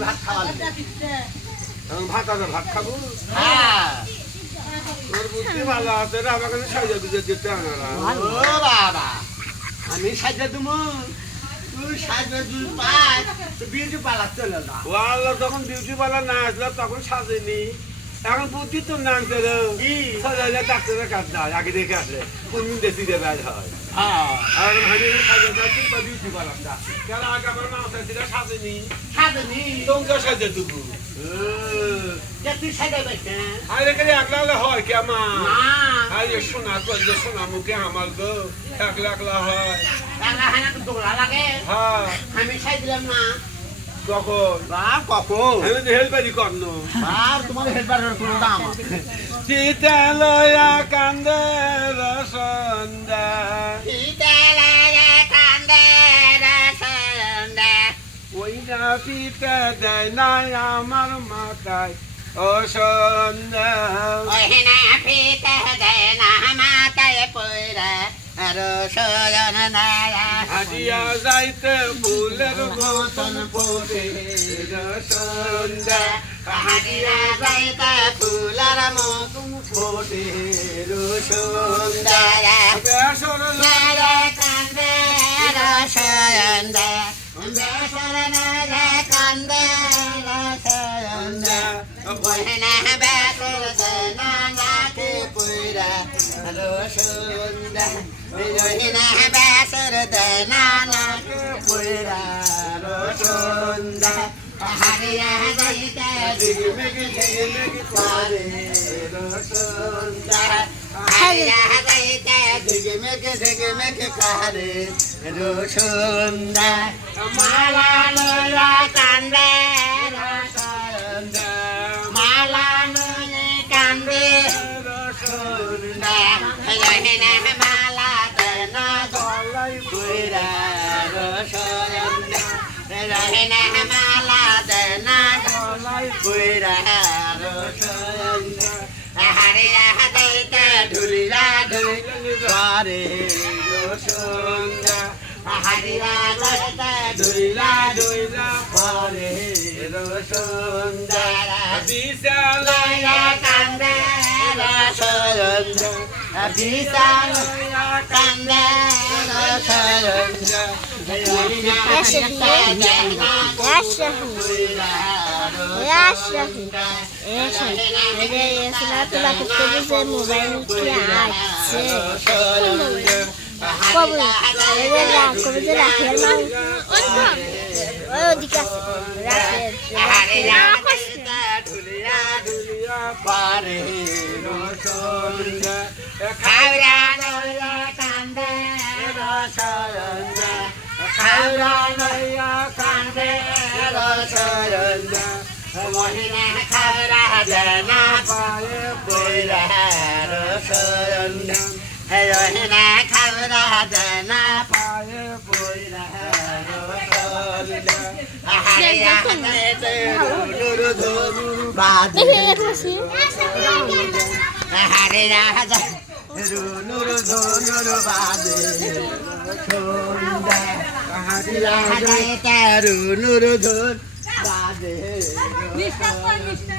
ভাত খাওয়া ভাত আছে ভাত খাবো হ্যাঁ তোর বুদ্ধি ভালো আছে রে আমার কাছে সাইজা দিতে দিতে আনারা ও বাবা আমি সাজা দুমু তুই সাজা দুই পাঁচ বিউটি পার্লার চলে যা ও আল্লাহ যখন ডিউটি পালা না আসলো তখন সাজেনি এখন বুদ্ধি তো নামতে রে কি? সাজাইলে ডাক্তারের কাজ যায় আগে দেখে আসলে কোনদিন দেশি দেবে আজ হয় হ্যাঁ আর আমি সাজা যাচ্ছি তো ডিউটি পালামটা কেন আগে আমার মাথা ছিল সাজেনি সাজনি তোমকে সাজে দেবো তুই সাজা বেছে আরে করে একলা হয় কি আমার না আরে শোনা করলে শোনা মুখে আমার গো একলা হয় টাকা হানা তো দোলা লাগে হ্যাঁ আমি সাজ দিলাম না কখন বা কখন আমি হেলপারি করনো আর তোমার হেল্পারের কোনো দাম আছে চিতালয়া কান্দে রসন্দা ওই না পিতা দেয় নাই আমার মাথায় ও সন্ধ্যা হাজিয়া যাইতে ফুলের মতন ফোটে রসন্দা হাজিরা যাইতে ফুলার মতন ফোটে রসুন্দরা বেসর নারে কান্দে রসুন্দরা বেসর নারে কান্দে রসুন্দরা বহনা বেসর দেনা নাকে পুরা রসুন্দরা বহনা বেসর দেনা নাকে পুরা রসুন্দরা হারিয়া যাইতে ঝিগমেগি ঝিগমেগি করে রসন্দা হারিয়া যাইতে ঝিগমেগে ঝিগমেগে কারে রসুন্দা মালা লয়া কান্দে রসুন্দা মালা লয়া কান্দে রসুন্দা রহিনা মালা দেনা গলাই পুরা রসুন্দা রহিনা মালা দেনা গলাই পুরা রসুন্দা হারিয়া যাইতে ঢুলিয়া ঢুলি করে রসুন্দা হারিয়া যাইতে ঢুলিয়া ঢুলিয়া করে রসুন্দা বিশালয়া কান্দে রসুন্দা বিশালয়া কান্দে রসুন্দা মোবাইল কি আছে কবে রাখের মা ওদিকে আছে ঢুলিয়া ঢুলিয়া পারে রসুন্দা খাওয়া নয়া কান্দে রসুন্দা খাওয়া নয়া কান্দে রসুন্দা মহিনা খাওয়া দেনা পায়ে পুরা রসুন্দা রহিনা খাওয়া দেনা পায়ে পুরা রসুন্দা হারিয়া যাইতে নুরু ধনু বাজে হারিয়া যাইতে নুরু ধনু বাজে রসুন্দা হারিয়া যাইতে নুরু ধনু বাজে রসুন্দা